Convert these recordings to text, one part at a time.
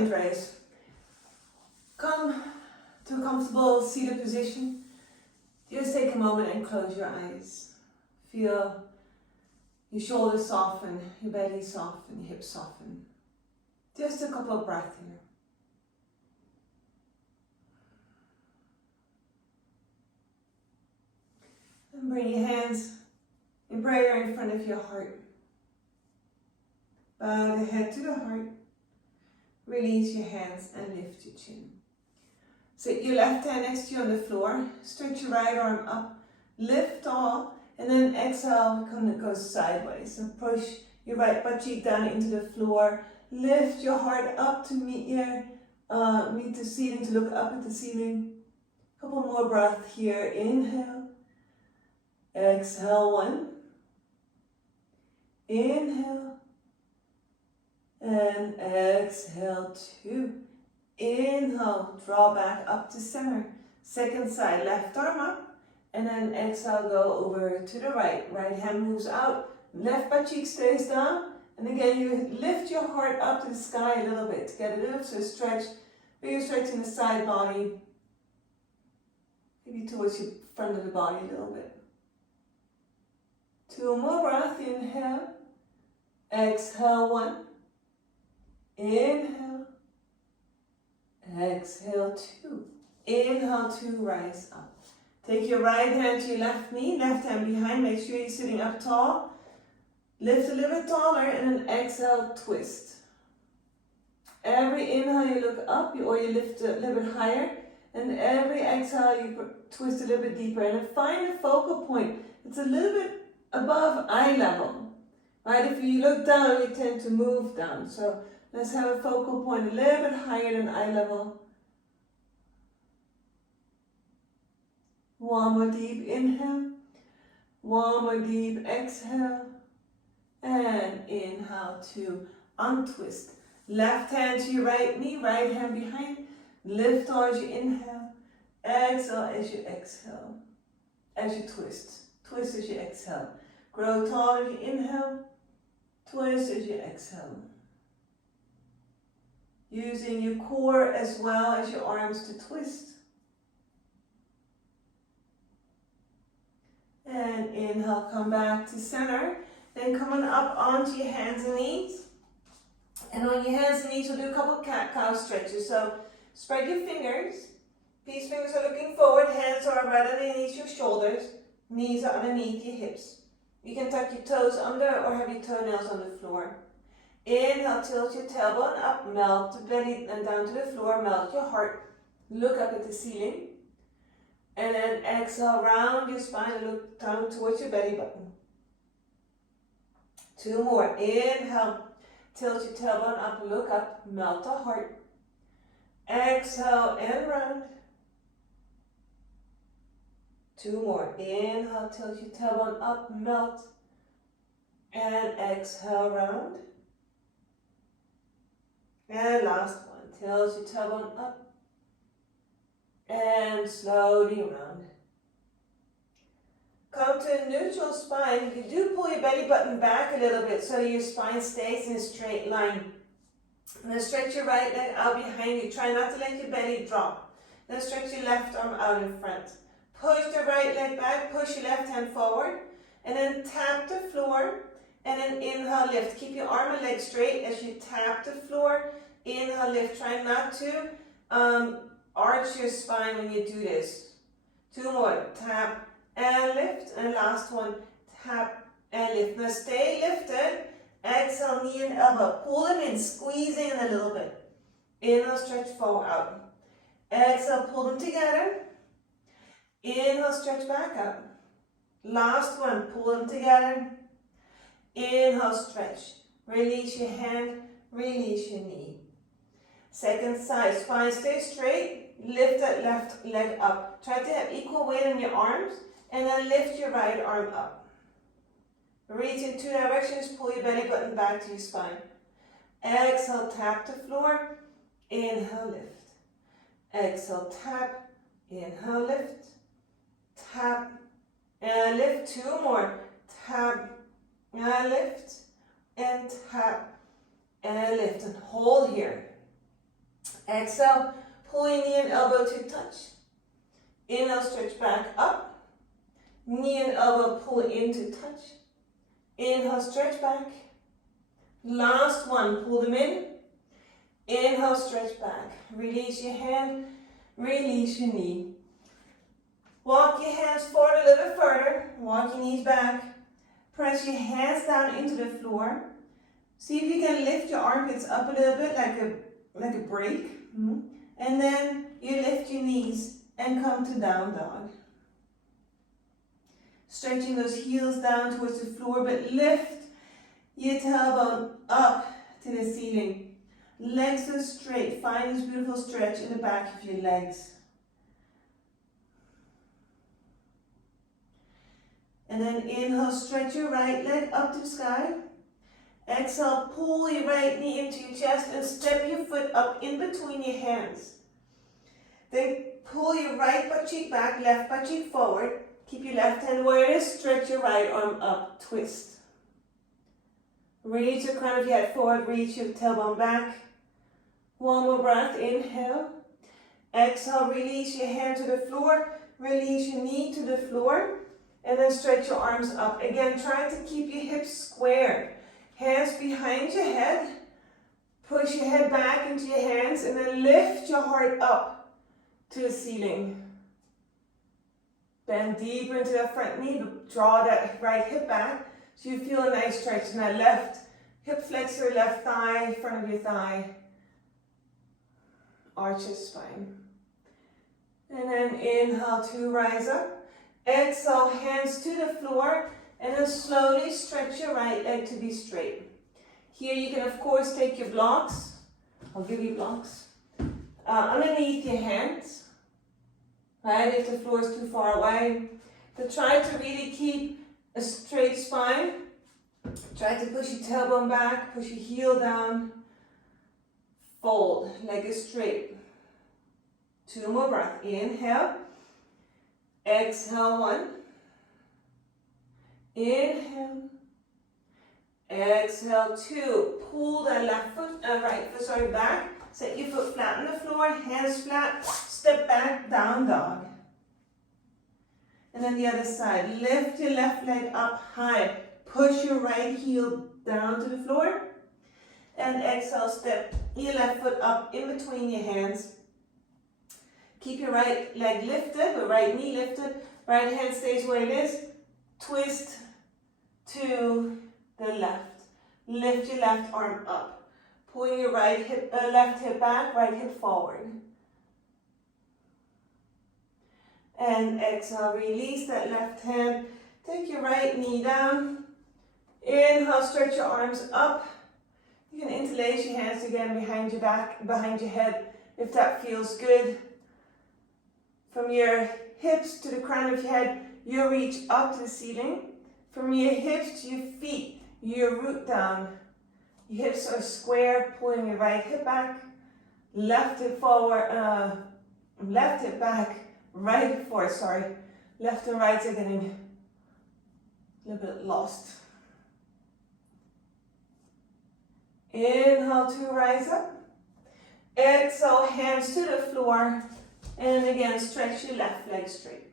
and raise. Come to a comfortable seated position. Just take a moment and close your eyes. Feel your shoulders soften, your belly soften, your hips soften. Just a couple of breaths here. And bring your hands in prayer in front of your heart. Bow the head to the heart. Release your hands and lift your chin. Sit your left hand next to you on the floor. Stretch your right arm up. Lift tall. And then exhale, go sideways. And push your right butt cheek down into the floor. Lift your heart up to meet the ceiling, to look up at the ceiling. Couple more breaths here. Inhale. Exhale, 1. Inhale. And exhale, 2. Inhale, draw back up to center. Second side, left arm up. And then exhale, go over to the right. Right hand moves out. Left butt cheek stays down. And again, you lift your heart up to the sky a little bit. Get a little so stretch. But you're stretching the side body. Maybe towards the front of the body a little bit. 2 more breaths. Inhale. Exhale, 1. Inhale. Exhale, 2. Inhale, 2, rise up. Take your right hand to your left knee, left hand behind. Make sure you're sitting up tall. Lift a little bit taller and then exhale, twist. Every inhale you look up or you lift a little bit higher. And every exhale you twist a little bit deeper. And then find a focal point. It's a little bit above eye level. Right? If you look down, you tend to move down. So let's have a focal point a little bit higher than eye level. 1 more deep inhale. 1 more deep exhale. And inhale to untwist. Left hand to your right knee, right hand behind. Lift towards you inhale. Exhale as you exhale. As you twist. Twist as you exhale. Grow tall as you inhale. Twist as you exhale. Using your core as well as your arms to twist. And inhale, come back to center. Then coming up onto your hands and knees. And on your hands and knees, we'll do a couple of cat-cow stretches. So spread your fingers. Peace fingers are looking forward. Hands are right underneath your shoulders. Knees are underneath your hips. You can tuck your toes under or have your toenails on the floor. Inhale, tilt your tailbone up, melt the belly and down to the floor, melt your heart. Look up at the ceiling. And then exhale, round your spine and look down towards your belly button. 2 more. Inhale, tilt your tailbone up, look up, melt the heart. Exhale and round. 2 more. Inhale, tilt your tailbone up, melt. And exhale, round. And last one. Tilt your tailbone up. And slowly round. Come to a neutral spine. You do pull your belly button back a little bit so your spine stays in a straight line. And then stretch your right leg out behind you. Try not to let your belly drop. Then stretch your left arm out in front. Push the right leg back. Push your left hand forward. And then tap the floor. And then inhale, lift. Keep your arm and leg straight as you tap the floor. Inhale, lift. Try not to arch your spine when you do this. 2 more. Tap and lift. And last one. Tap and lift. Now stay lifted. Exhale, knee and elbow. Pull them in. Squeeze in a little bit. Inhale, stretch forward out. Exhale, pull them together. Inhale, stretch back up. Last one. Pull them together. Inhale, stretch. Release your hand. Release your knee. Second side. Spine stay straight. Lift that left leg up. Try to have equal weight on your arms. And then lift your right arm up. Reach in 2 directions. Pull your belly button back to your spine. Exhale, tap the floor. Inhale, lift. Exhale, tap. Inhale, lift. Tap. And lift. 2 more. Tap. And lift. And tap. And lift. And hold here. Inhale, stretch back up. Knee and elbow pull in to touch. Inhale, stretch back. Last one, pull them in. Inhale, stretch back. Release your hand, release your knee. Walk your hands forward a little bit further. Walk your knees back. Press your hands down into the floor. See if you can lift your armpits up a little bit like a break. And then you lift your knees and come to down dog. Stretching those heels down towards the floor, but lift your tailbone up to the ceiling. Legs are straight. Find this beautiful stretch in the back of your legs. And then inhale, stretch your right leg up to the sky. Exhale, pull your right knee into your chest and step your foot up in between your hands. Then pull your right butt cheek back, left butt cheek forward. Keep your left hand where it is. Stretch your right arm up, twist. Reach your crown of your head forward, reach your tailbone back. One more breath, inhale. Exhale, release your hand to the floor. Release your knee to the floor. And then stretch your arms up. Again, try to keep your hips square. Hands behind your head. Push your head back into your hands and then lift your heart up to the ceiling. Bend deeper into that front knee. Draw that right hip back so you feel a nice stretch in that left hip flexor, left thigh, front of your thigh. Arch your spine. And then inhale to rise up. Exhale, hands to the floor, and then slowly stretch your right leg to be straight. Here you can, of course, take your blocks. I'll give you blocks. Underneath your hands, right, if the floor is too far away. But try to really keep a straight spine. Try to push your tailbone back, push your heel down. Fold, leg is straight. 2 more breaths. Inhale. Exhale, 1. Inhale. Exhale, 2. Pull that right foot back. Set your foot flat on the floor, hands flat. Step back, down dog. And then the other side. Lift your left leg up high. Push your right heel down to the floor. And exhale, step your left foot up in between your hands. Keep your right leg lifted, or right knee lifted. Right hand stays where it is. Twist to the left. Lift your left arm up. Pull your left hip back, right hip forward. And exhale, release that left hand. Take your right knee down. Inhale, stretch your arms up. You can interlace your hands again behind your back, behind your head, if that feels good. From your hips to the crown of your head, you reach up to the ceiling. From your hips to your feet, you root down. Your hips are square, pulling your right hip back, left hip forward, left hip back, right hip forward, sorry. Left and right are getting a little bit lost. Inhale to rise up. Exhale, hands to the floor. And again, stretch your left leg straight.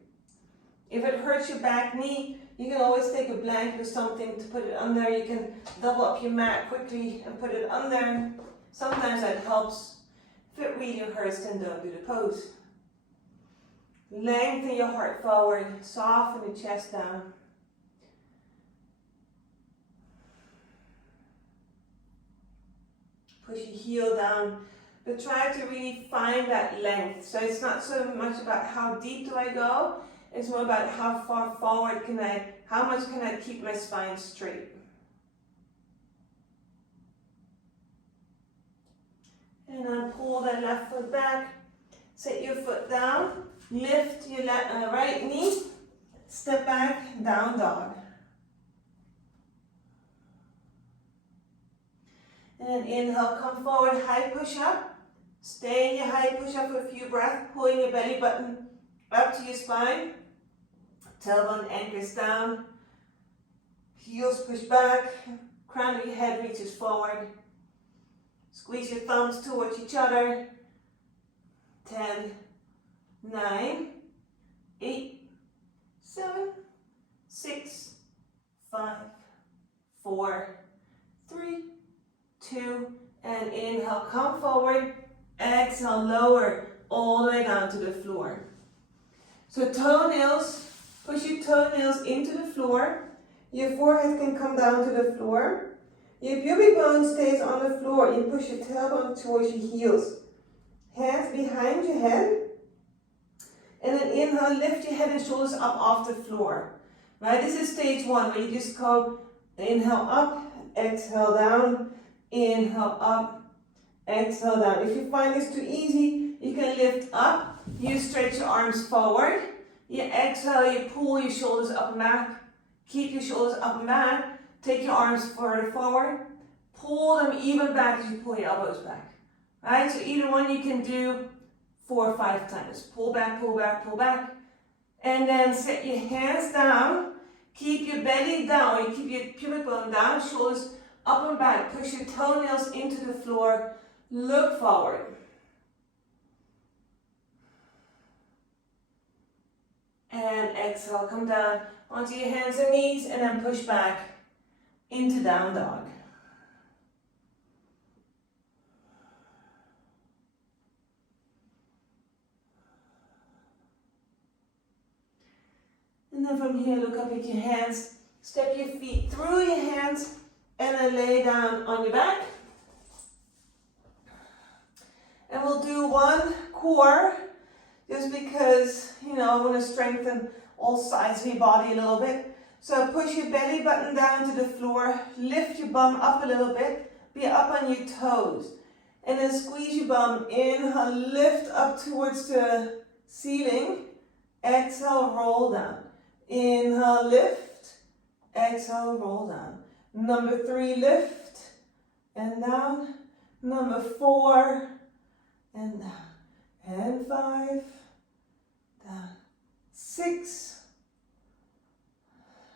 If it hurts your back knee, you can always take a blanket or something to put it under. You can double up your mat quickly and put it under. Sometimes that helps. If it really hurts, then don't do the pose. Lengthen your heart forward. Soften the chest down. Push your heel down. But try to really find that length. So it's not so much about how deep do I go, it's more about how far forward how much can I keep my spine straight. And then pull that left foot back, set your foot down, lift your right knee, step back, down dog. And then inhale, come forward, high push up. Stay in your high push-up for a few breaths, pulling your belly button up to your spine. Tailbone anchors down. Heels push back. Crown of your head reaches forward. Squeeze your thumbs towards each other. 10, 9, 8, 7, 6, 5, 4, 3, 2, and inhale, come forward. Exhale, lower all the way down to the floor. So toenails, push your toenails into the floor. Your forehead can come down to the floor. Your pubic bone stays on the floor. You push your tailbone towards your heels. Hands behind your head. And then inhale, lift your head and shoulders up off the floor. Right, this is stage 1 where you just go inhale up, exhale down, inhale up, exhale down. If you find this too easy, you can lift up, you stretch your arms forward, you exhale, you pull your shoulders up and back, keep your shoulders up and back, take your arms further forward, pull them even back as you pull your elbows back. Right, so either one you can do 4 or 5 times. Pull back, pull back, pull back. And then set your hands down, keep your belly down, or you keep your pubic bone down, shoulders up and back. Push your toenails into the floor, look forward. And exhale, come down onto your hands and knees, and then push back into down dog. And then from here, look up at your hands, step your feet through your hands, and then lay down on your back. And we'll do one core, just because, I want to strengthen all sides of your body a little bit. So push your belly button down to the floor, lift your bum up a little bit, be up on your toes. And then squeeze your bum, inhale, lift up towards the ceiling, exhale, roll down. Inhale, lift, exhale, roll down. Number 3, lift, and down. Number 4, and down. And 5, down. 6,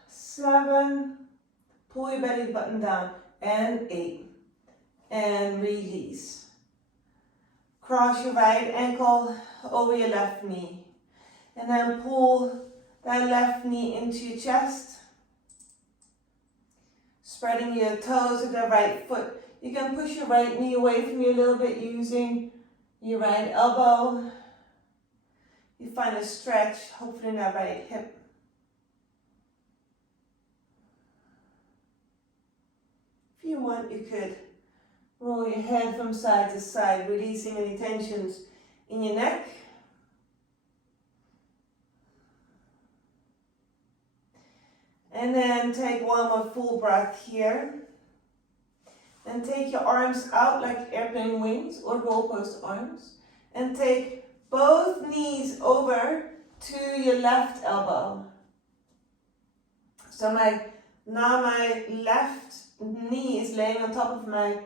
7, pull your belly button down. And 8, and release. Cross your right ankle over your left knee. And then pull that left knee into your chest. Spreading your toes with the right foot. You can push your right knee away from you a little bit using your right elbow. You find a stretch, hopefully in that right hip. If you want, you could roll your head from side to side, releasing any tensions in your neck. And then take one more full breath here. And take your arms out like airplane wings or goalpost arms. And take both knees over to your left elbow. So now my left knee is laying on top of my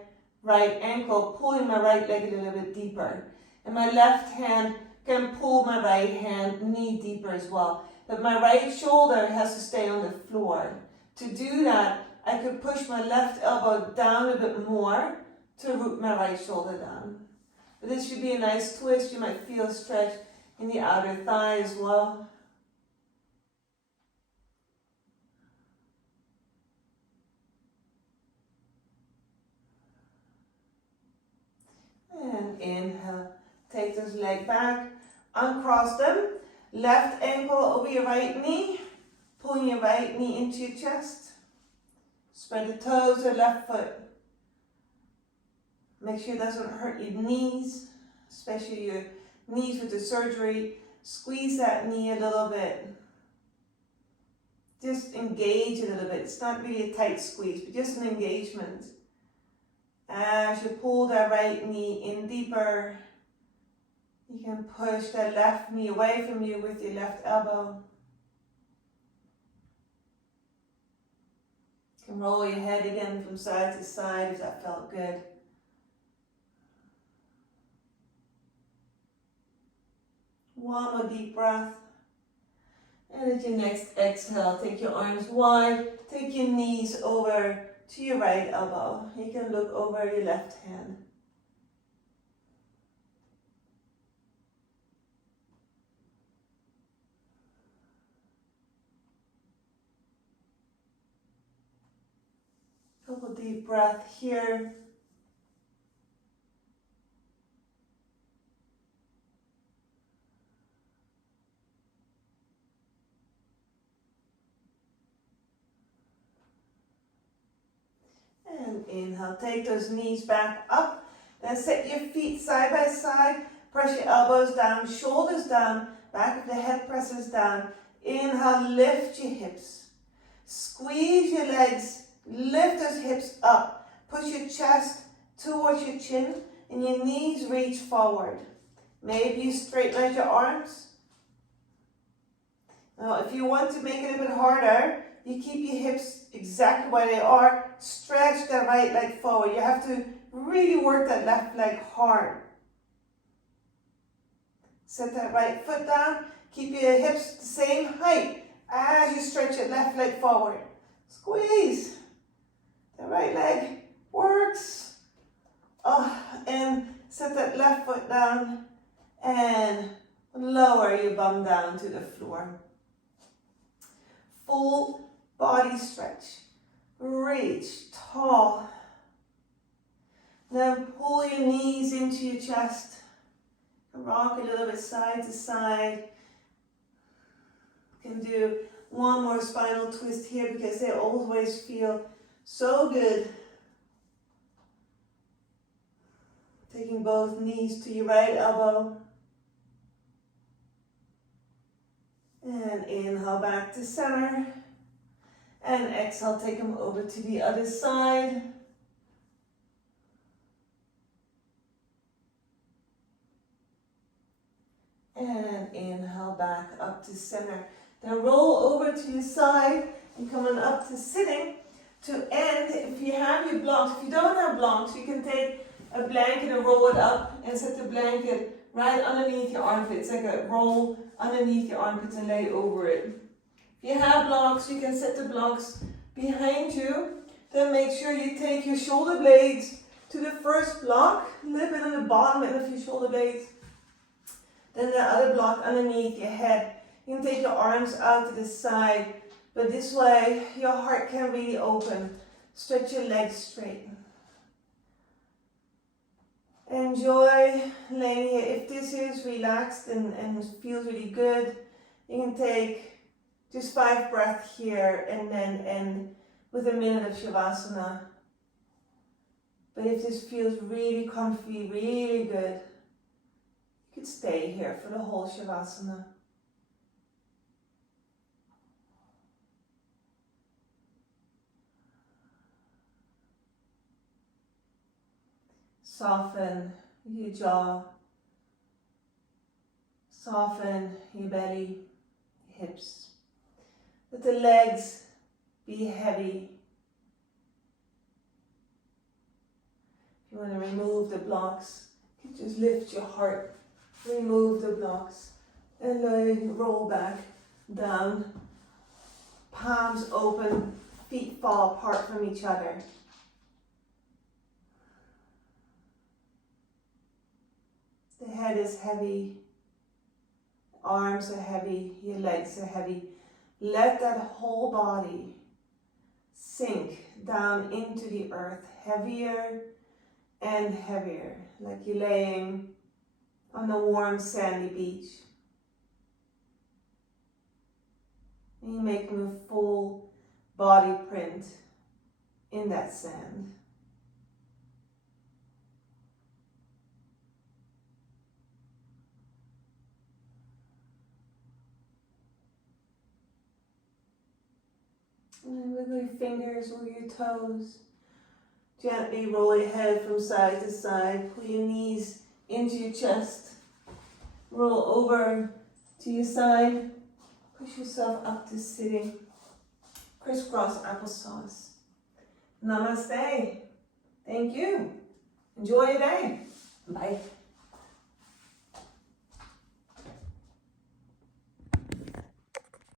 right ankle, pulling my right leg a little bit deeper. And my left hand can pull my right hand knee deeper as well. But my right shoulder has to stay on the floor. To do that, I could push my left elbow down a bit more to root my right shoulder down. But this should be a nice twist. You might feel a stretch in the outer thigh as well. And inhale, take this leg back, uncross them. Left ankle over your right knee, pulling your right knee into your chest. Spread the toes of left foot. Make sure it doesn't hurt your knees, especially your knees with the surgery. Squeeze that knee a little bit. Just engage a little bit. It's not really a tight squeeze, but just an engagement. As you pull that right knee in deeper, you can push that left knee away from you with your left elbow. You can roll your head again from side to side if that felt good. One more deep breath. And at your next exhale, take your arms wide, take your knees over to your right elbow. You can look over your left hand. deep breath here. And inhale, take those knees back up. Then set your feet side by side. Press your elbows down, shoulders down, back of the head presses down. Inhale, lift your hips. Squeeze your legs, lift those hips up. Push your chest towards your chin and your knees reach forward. Maybe you straighten out your arms. Now, if you want to make it a bit harder, you keep your hips exactly where they are. Stretch the right leg forward. You have to really work that left leg hard. Set that right foot down. Keep your hips the same height as you stretch your left leg forward. Squeeze. The right leg works. And set that left foot down and lower your bum down to the floor. Full body stretch. Reach tall. Now pull your knees into your chest. Rock a little bit side to side. You can do one more spinal twist here because they always feel so good. Taking both knees to your right elbow. And inhale back to center. And exhale, take them over to the other side. And inhale back up to center. Then roll over to your side and coming up to sitting. To end, if you have your blocks, if you don't have blocks, you can take a blanket and roll it up and set the blanket right underneath your armpits, like a roll underneath your armpits and lay over it. If you have blocks, you can set the blocks behind you. Then make sure you take your shoulder blades to the first block, a little bit on the bottom end of your shoulder blades. Then the other block underneath your head. You can take your arms out to the side, but this way your heart can really open. Stretch your legs straight. Enjoy laying here. If this is relaxed and feels really good, you can take just 5 breaths here and then end with a minute of Shavasana. But if this feels really comfy, really good, you could stay here for the whole Shavasana. Soften your jaw, soften your belly, hips. Let the legs be heavy. If you want to remove the blocks, you can just lift your heart, remove the blocks, and roll back down. Palms open, feet fall apart from each other. The head is heavy, arms are heavy, your legs are heavy. Let that whole body sink down into the earth, heavier and heavier, like you're laying on a warm sandy beach. And you're making a full body print in that sand. And wiggle your fingers or your toes. Gently roll your head from side to side. Pull your knees into your chest. Roll over to your side. Push yourself up to sitting. Crisscross applesauce. Namaste. Thank you. Enjoy your day. Bye.